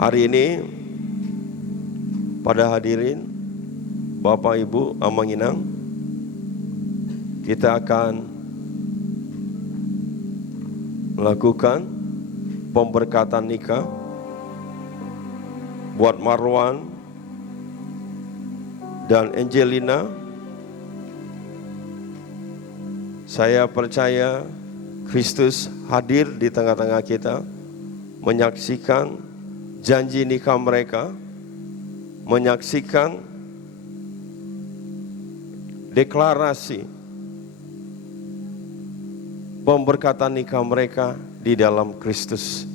Hari ini pada hadirin Bapak Ibu Amanginang, kita akan melakukan pemberkatan nikah buat Marwan dan Angelina. Saya percaya Kristus hadir di tengah-tengah kita, menyaksikan janji nikah mereka, menyaksikan deklarasi pemberkatan nikah mereka di dalam Kristus.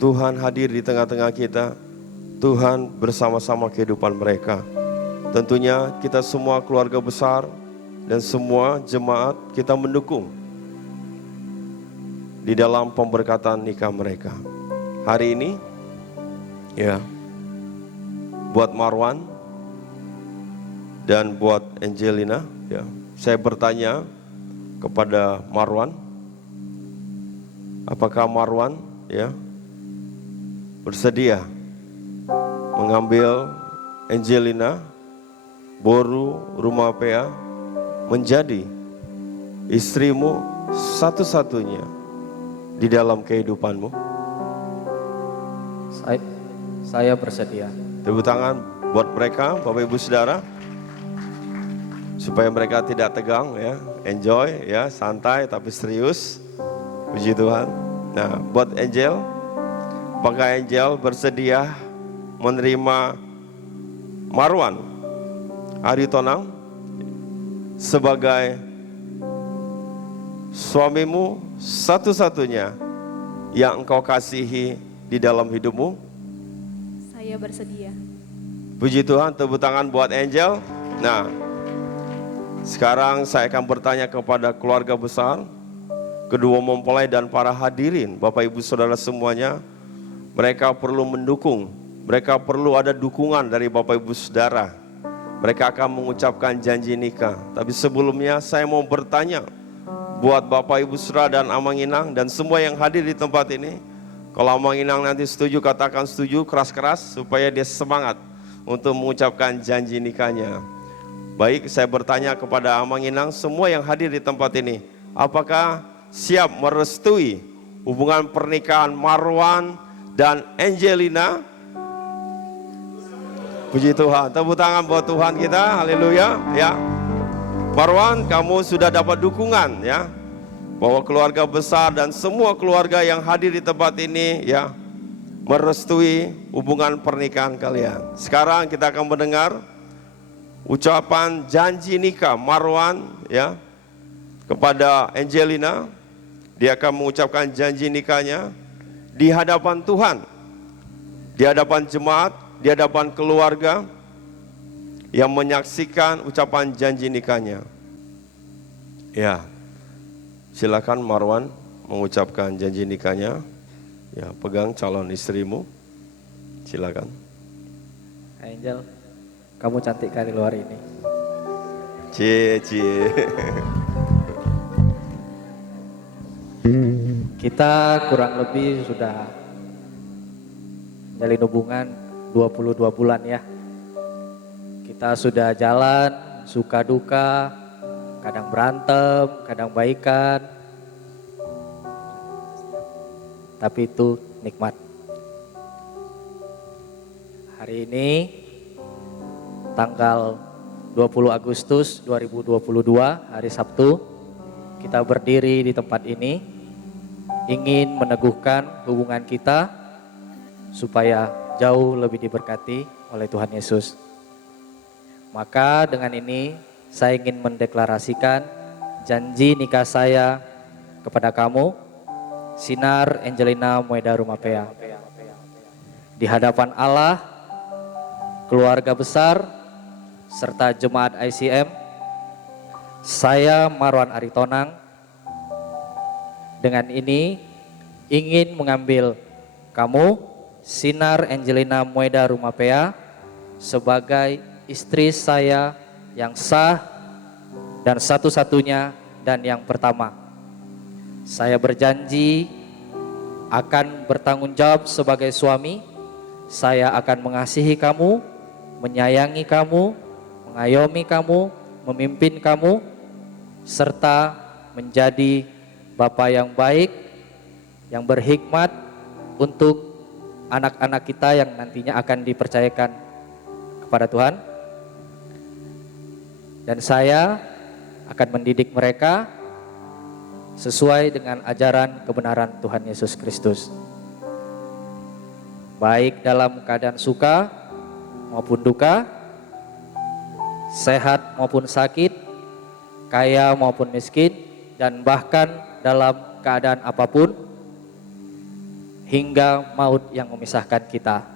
Tuhan hadir di tengah-tengah kita, Tuhan bersama-sama kehidupan mereka. Tentunya kita semua keluarga besar dan semua jemaat kita mendukung di dalam pemberkatan nikah mereka. Hari ini ya, buat Marwan dan buat Angelina, ya, saya bertanya kepada Marwan, apakah Marwan ya bersedia mengambil Angelina Boru Rumapea menjadi istrimu satu-satunya di dalam kehidupanmu? Saya bersedia. Tepuk tangan buat mereka, Bapak Ibu Saudara, supaya mereka tidak tegang ya, enjoy ya, santai tapi serius. Puji Tuhan. Nah, buat Angel, apakah Angel bersedia menerima Marwan Aritonang sebagai suamimu satu-satunya yang engkau kasihi di dalam hidupmu? Saya bersedia. Puji Tuhan, tepuk tangan buat Angel. Nah, sekarang saya akan bertanya kepada keluarga besar, kedua mempelai dan para hadirin, Bapak Ibu Saudara semuanya. Mereka perlu mendukung, mereka perlu ada dukungan dari Bapak Ibu Saudara. Mereka akan mengucapkan janji nikah. Tapi sebelumnya saya mau bertanya buat Bapak Ibu Saudara dan Amanginang dan semua yang hadir di tempat ini. Kalau Amanginang nanti setuju, katakan setuju keras-keras supaya dia semangat untuk mengucapkan janji nikahnya. Baik, saya bertanya kepada Amanginang, semua yang hadir di tempat ini, apakah siap merestui hubungan pernikahan Marwan dan Angelina? Puji Tuhan, tepuk tangan buat Tuhan kita, haleluya ya. Marwan, kamu sudah dapat dukungan ya, bahwa keluarga besar dan semua keluarga yang hadir di tempat ini ya, merestui hubungan pernikahan kalian. Sekarang kita akan mendengar ucapan janji nikah Marwan ya kepada Angelina. Dia akan mengucapkan janji nikahnya di hadapan Tuhan, di hadapan jemaat, di hadapan keluarga yang menyaksikan ucapan janji nikahnya. Ya, silakan Marwan mengucapkan janji nikahnya. Ya, pegang calon istrimu. Silakan. Angel, kamu cantik kali luar ini. Cie. Kita kurang lebih sudah menjalin hubungan 22 bulan ya. Kita sudah jalan, suka duka, kadang berantem, kadang baikan. Tapi itu nikmat. Hari ini tanggal 20 Agustus 2022, hari Sabtu, kita berdiri di tempat ini ingin meneguhkan hubungan kita supaya jauh lebih diberkati oleh Tuhan Yesus. Maka dengan ini saya ingin mendeklarasikan janji nikah saya kepada kamu, Sinar Angelina Moeda Rumapea. Di hadapan Allah, keluarga besar, serta jemaat ICM, saya Marwan Aritonang dengan ini ingin mengambil kamu, Sinar Angelina Moeda Rumapea, sebagai istri saya yang sah dan satu-satunya dan yang pertama. Saya berjanji akan bertanggung jawab sebagai suami, saya akan mengasihi kamu, menyayangi kamu, mengayomi kamu, memimpin kamu, serta menjadi Bapa yang baik, yang berhikmat untuk anak-anak kita yang nantinya akan dipercayakan kepada Tuhan. Dan saya akan mendidik mereka sesuai dengan ajaran kebenaran Tuhan Yesus Kristus. Baik dalam keadaan suka maupun duka, sehat maupun sakit, kaya maupun miskin, dan bahkan dalam keadaan apapun, hingga maut yang memisahkan kita.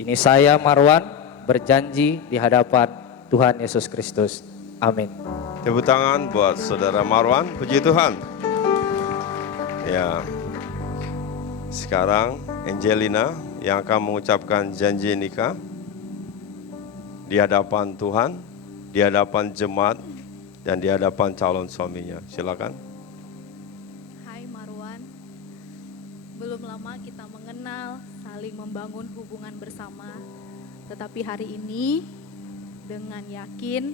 Ini saya Marwan berjanji di hadapan Tuhan Yesus Kristus. Amin. Tepuk tangan buat saudara Marwan, puji Tuhan. Ya, sekarang Angelina yang akan mengucapkan janji nikah di hadapan Tuhan, di hadapan jemaat, dan di hadapan calon suaminya. Silakan. Hai Marwan, belum lama kita mengenal, saling membangun hubungan bersama. Tetapi hari ini dengan yakin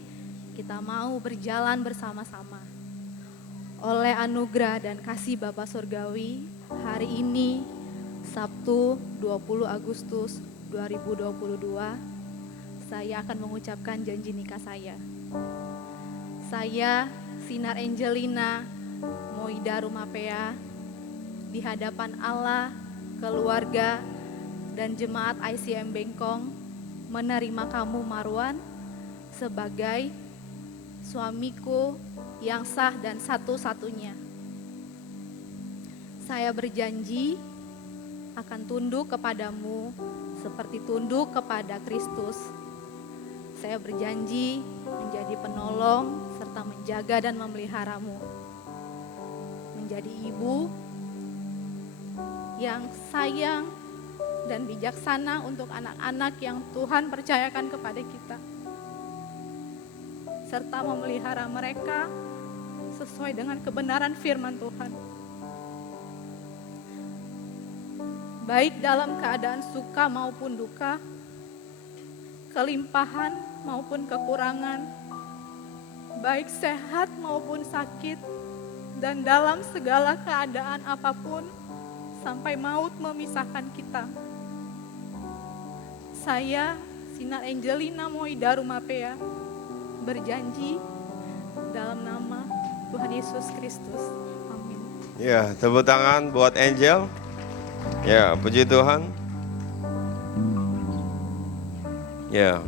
kita mau berjalan bersama-sama. Oleh anugerah dan kasih Bapa Surgawi, hari ini Sabtu 20 Agustus 2022, saya akan mengucapkan janji nikah saya. Saya, Sinar Angelina Moida Rumapea, di hadapan Allah, keluarga, dan jemaat ICM Bengkong, menerima kamu Marwan sebagai suamiku yang sah dan satu-satunya. Saya berjanji akan tunduk kepadamu seperti tunduk kepada Kristus. Saya berjanji menjadi penolong serta menjaga dan memeliharamu. Menjadi ibu yang sayang dan bijaksana untuk anak-anak yang Tuhan percayakan kepada kita. Serta memelihara mereka sesuai dengan kebenaran firman Tuhan. Baik dalam keadaan suka maupun duka, kelimpahan maupun kekurangan, baik sehat maupun sakit, dan dalam segala keadaan apapun, sampai maut memisahkan kita. Saya, Sinar Angelina Moida Rumapea, berjanji dalam nama Tuhan Yesus Kristus. Amin. Ya, tepuk tangan buat Angel. Ya, puji Tuhan. Ya,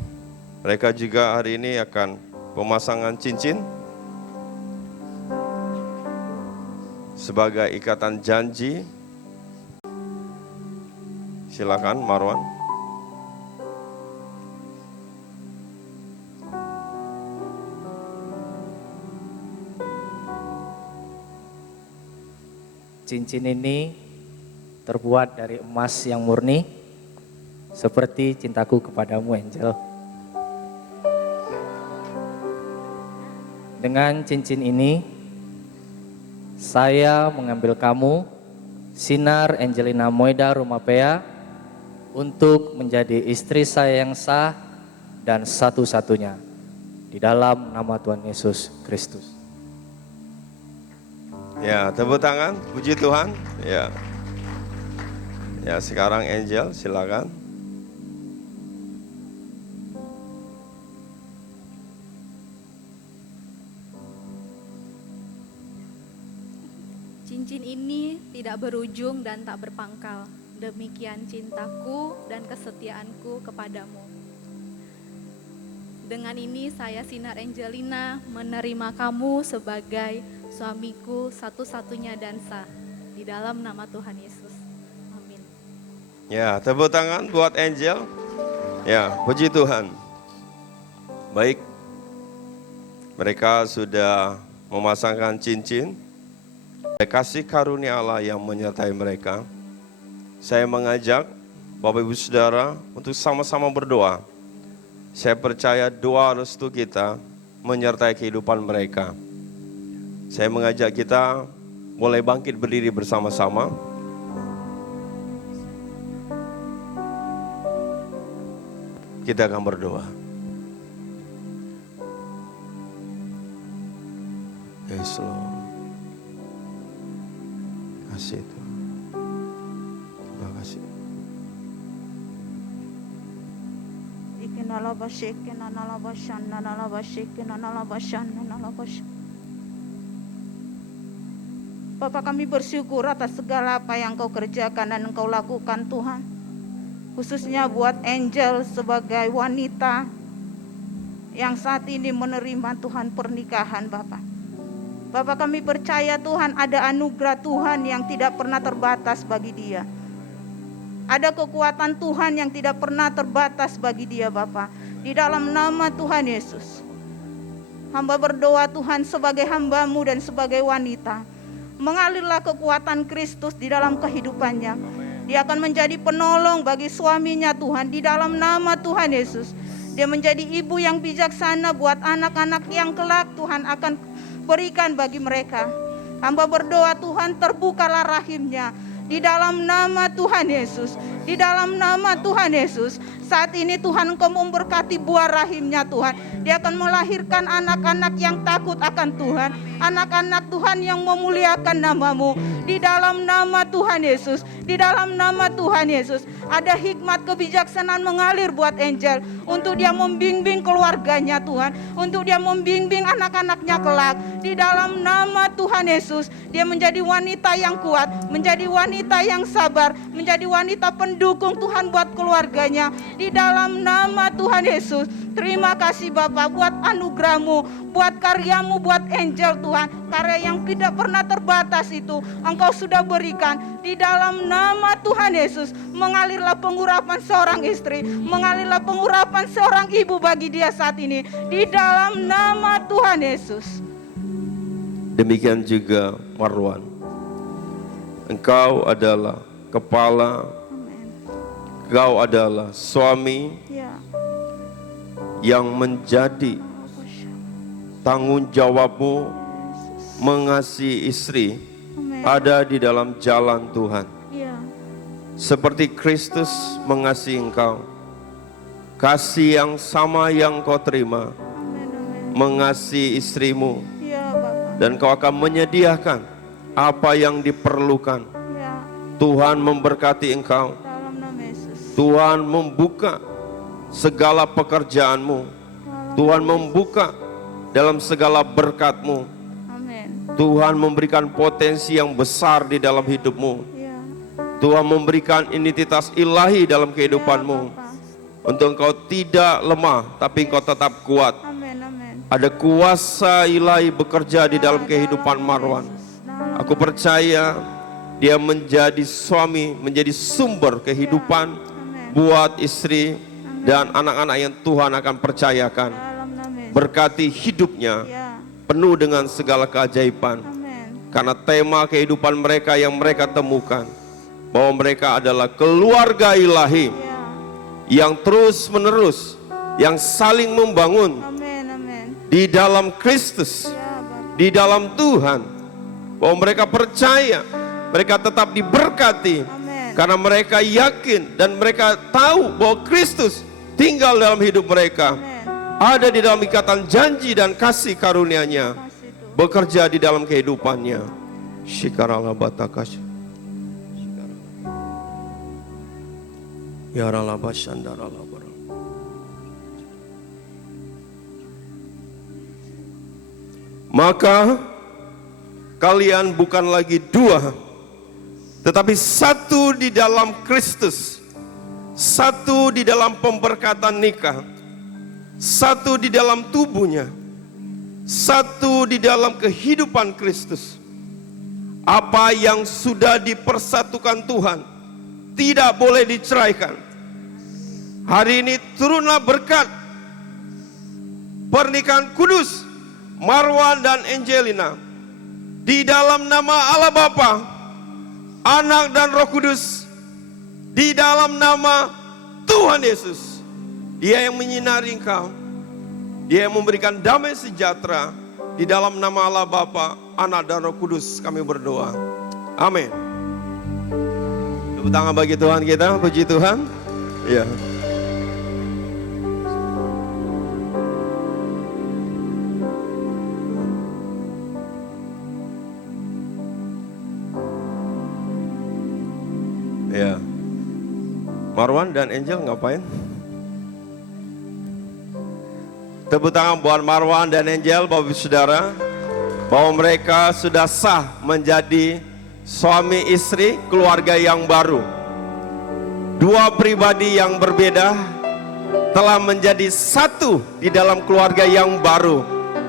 mereka juga hari ini akan pemasangan cincin sebagai ikatan janji. Silakan Marwan. Cincin ini terbuat dari emas yang murni, seperti cintaku kepadamu, Angel. Dengan cincin ini, saya mengambil kamu, Sinar Angelina Moida Rumapea, untuk menjadi istri saya yang sah dan satu-satunya di dalam nama Tuhan Yesus Kristus. Ya, tepuk tangan, puji Tuhan. Ya. Ya, sekarang Angel, silakan. Cincin ini tidak berujung dan tak berpangkal. Demikian cintaku dan kesetiaanku kepadamu. Dengan ini saya Sinar Angelina menerima kamu sebagai suamiku satu-satunya dan sah di dalam nama Tuhan Yesus. Amin. Ya, tepuk tangan buat Angel. Ya, puji Tuhan. Baik, mereka sudah memasangkan cincin. Kasih karunia Allah yang menyertai mereka. Saya mengajak Bapak Ibu Saudara untuk sama-sama berdoa. Saya percaya doa restu kita menyertai kehidupan mereka. Saya mengajak kita mulai bangkit berdiri bersama-sama. kita akan berdoa. Yes, Lord. Kasih Tuhan. Terima kasih. Bapa, kami bersyukur atas segala apa yang Kau kerjakan dan Engkau lakukan Tuhan. Khususnya buat Angel sebagai wanita yang saat ini menerima Tuhan pernikahan Bapa. Bapa, kami percaya Tuhan ada anugerah Tuhan yang tidak pernah terbatas bagi dia. Ada kekuatan Tuhan yang tidak pernah terbatas bagi dia Bapa. Di dalam nama Tuhan Yesus, hamba berdoa Tuhan sebagai hamba-Mu dan sebagai wanita, mengalirlah kekuatan Kristus di dalam kehidupannya. Dia akan menjadi penolong bagi suaminya Tuhan di dalam nama Tuhan Yesus. Dia menjadi ibu yang bijaksana buat anak-anak yang kelak Tuhan akan berikan bagi mereka. Hamba berdoa Tuhan, terbukalah rahimnya di dalam nama Tuhan Yesus. Di dalam nama Tuhan Yesus, saat ini Tuhan Engkau memberkati buah rahimnya Tuhan. Dia akan melahirkan anak-anak yang takut akan Tuhan, anak-anak Tuhan yang memuliakan nama-Mu. Di dalam nama Tuhan Yesus, di dalam nama Tuhan Yesus, ada hikmat kebijaksanaan mengalir buat Angel untuk dia membimbing keluarganya Tuhan, untuk dia membimbing anak-anaknya kelak. Di dalam nama Tuhan Yesus, dia menjadi wanita yang kuat, menjadi wanita yang sabar, menjadi wanita pendukung Tuhan buat keluarganya. Di dalam nama Tuhan Yesus, terima kasih Bapa buat anugerah-Mu, buat karya-Mu, buat Angel Tuhan. Karya yang tidak pernah terbatas itu Engkau sudah berikan. Di dalam nama Tuhan Yesus, mengalirlah pengurapan seorang istri, mengalirlah pengurapan seorang ibu bagi dia saat ini. Di dalam nama Tuhan Yesus. Demikian juga Marwan. Engkau adalah kepala, Engkau adalah suami Ya. yang menjadi tanggung jawabmu mengasihi istri Amin. ada di dalam jalan Tuhan. Ya. Seperti Kristus mengasihi engkau, kasih yang sama yang kau terima, Amin. Amin. mengasihi istrimu, Ya Bapa. dan kau akan menyediakan apa yang diperlukan. Ya. Tuhan memberkati engkau, Dalam nama Yesus. Tuhan membuka segala pekerjaanmu, Tuhan membuka dalam segala berkat-Mu, Amin. Tuhan memberikan potensi yang besar di dalam hidupmu, Ya. Tuhan memberikan identitas ilahi dalam kehidupanmu, Ya, Bapa. untuk engkau tidak lemah tapi engkau tetap kuat. Amin. Amin. Ada kuasa ilahi bekerja di dalam kehidupan Marwan. Aku percaya dia menjadi suami, menjadi sumber kehidupan buat istri dan anak-anak yang Tuhan akan percayakan. Dalam nama Yesus. Berkati hidupnya Ya. penuh dengan segala keajaiban. Amin. Karena tema kehidupan mereka yang mereka temukan, bahwa mereka adalah keluarga ilahi Ya. yang terus menerus, yang saling membangun Amin. Amin. di dalam Kristus, Ya Bapa. di dalam Tuhan. Bahwa mereka percaya, mereka tetap diberkati, Amin. karena mereka yakin dan mereka tahu bahwa Kristus tinggal dalam hidup mereka, Amin. ada di dalam ikatan janji dan kasih karunia-Nya, Kasih Tuhan. bekerja di dalam kehidupannya. Shikarala batakash. Yarala bashandarala bara. Maka kalian bukan lagi dua, tetapi satu di dalam Kristus, satu di dalam pemberkatan nikah, satu di dalam tubuhnya, satu di dalam kehidupan Kristus. Apa yang sudah dipersatukan Tuhan tidak boleh diceraikan. Hari ini turunlah berkat pernikahan kudus Marwan dan Angelina di dalam nama Allah Bapa, Anak dan Roh Kudus, di dalam nama Tuhan Yesus. Dia yang menyinari engkau, Dia yang memberikan damai sejahtera. Di dalam nama Allah Bapa, Anak dan Roh Kudus kami berdoa. Amin. Tepuk tangan bagi Tuhan kita, puji Tuhan. Ya. Marwan dan Angel ngapain? Tepuk tangan buat Marwan dan Angel, Bapak Ibu Saudara, bahwa mereka sudah sah menjadi suami istri, keluarga yang baru. Dua pribadi yang berbeda telah menjadi satu di dalam keluarga yang baru,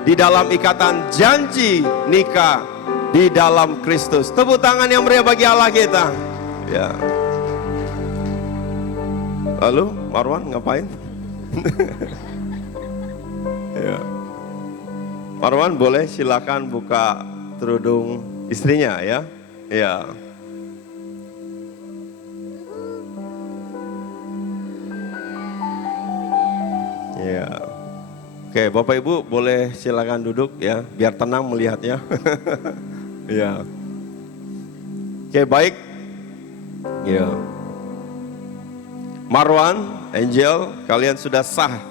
di dalam ikatan janji nikah di dalam Kristus. Tepuk tangan yang meriah bagi Allah kita. Ya. Lalu Marwan ngapain? Ya. Marwan boleh silakan buka kerudung istrinya ya. Ya. Ya. Oke, Bapak Ibu boleh silakan duduk ya, biar tenang melihatnya. Ya. Oke, baik. Ya. Marwan, Angel, kalian sudah sah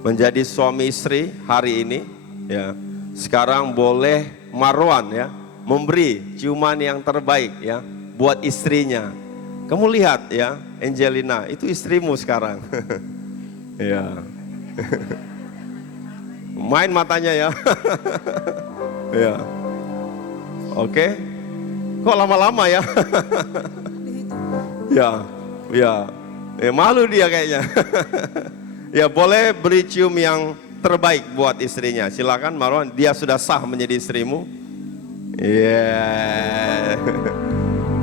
menjadi suami istri hari ini. Ya. Sekarang boleh Marwan ya memberi ciuman yang terbaik ya buat istrinya. Kamu lihat ya, Angelina, itu istrimu sekarang. Ya. Main matanya ya. Ya. Oke. Kok lama-lama ya? Ya. Ya. Malu dia kayaknya. Ya, boleh beri cium yang terbaik buat istrinya. Silakan Marwan, dia sudah sah menjadi istrimu. Iya.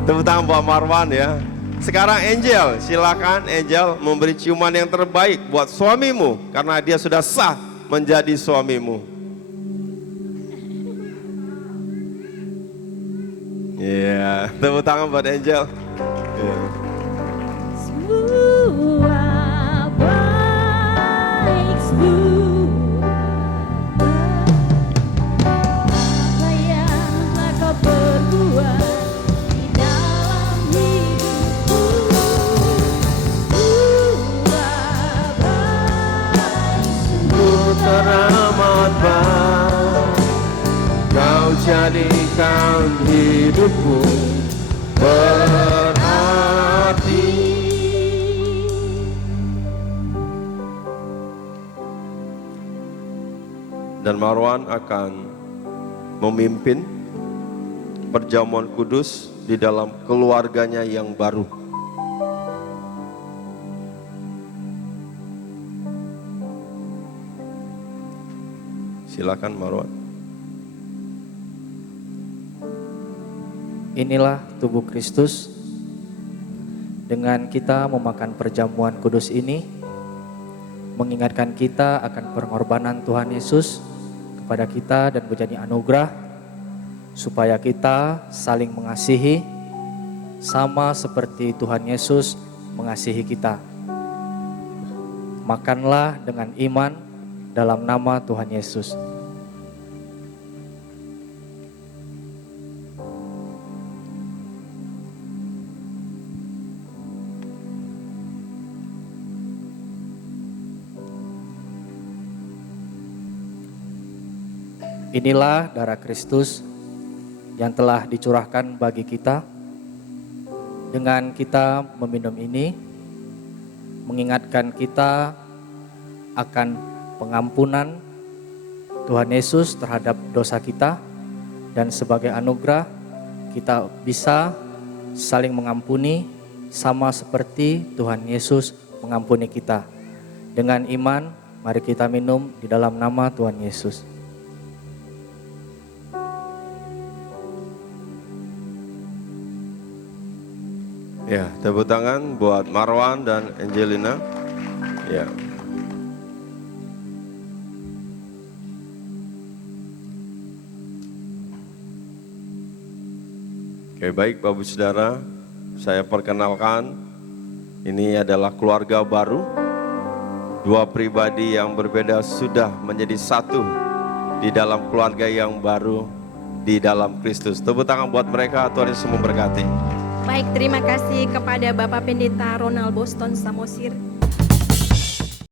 Tepuk tangan buat Marwan ya. Sekarang Angel, silakan Angel memberi ciuman yang terbaik buat suamimu karena dia sudah sah menjadi suamimu. Iya, tepuk tangan buat Angel. Iya. Semua baik, apa yang kau perbuat di dalam hidupku. Semua baik, Sungguh teramat baik, kau jadikan hidupku berarti. Dan Marwan akan memimpin perjamuan kudus di dalam keluarganya yang baru. Silakan Marwan. Inilah tubuh Kristus. Dengan kita memakan perjamuan kudus ini, mengingatkan kita akan pengorbanan Tuhan Yesus kepada kita dan menjadi anugerah supaya kita saling mengasihi sama seperti Tuhan Yesus mengasihi kita. Makanlah dengan iman dalam nama Tuhan Yesus. Inilah darah Kristus yang telah dicurahkan bagi kita. Dengan kita meminum ini, mengingatkan kita akan pengampunan Tuhan Yesus terhadap dosa kita, dan sebagai anugerah kita bisa saling mengampuni sama seperti Tuhan Yesus mengampuni kita. Dengan iman, mari kita minum di dalam nama Tuhan Yesus. Ya, tepuk tangan buat Marwan dan Angelina. Ya. Oke, baik Bapak Saudara, saya perkenalkan, ini adalah keluarga baru. Dua pribadi yang berbeda sudah menjadi satu di dalam keluarga yang baru di dalam Kristus. Tepuk tangan buat mereka, Tuhan Yesus memberkati. Baik, terima kasih kepada Bapak Pendeta Ronald Boston Samosir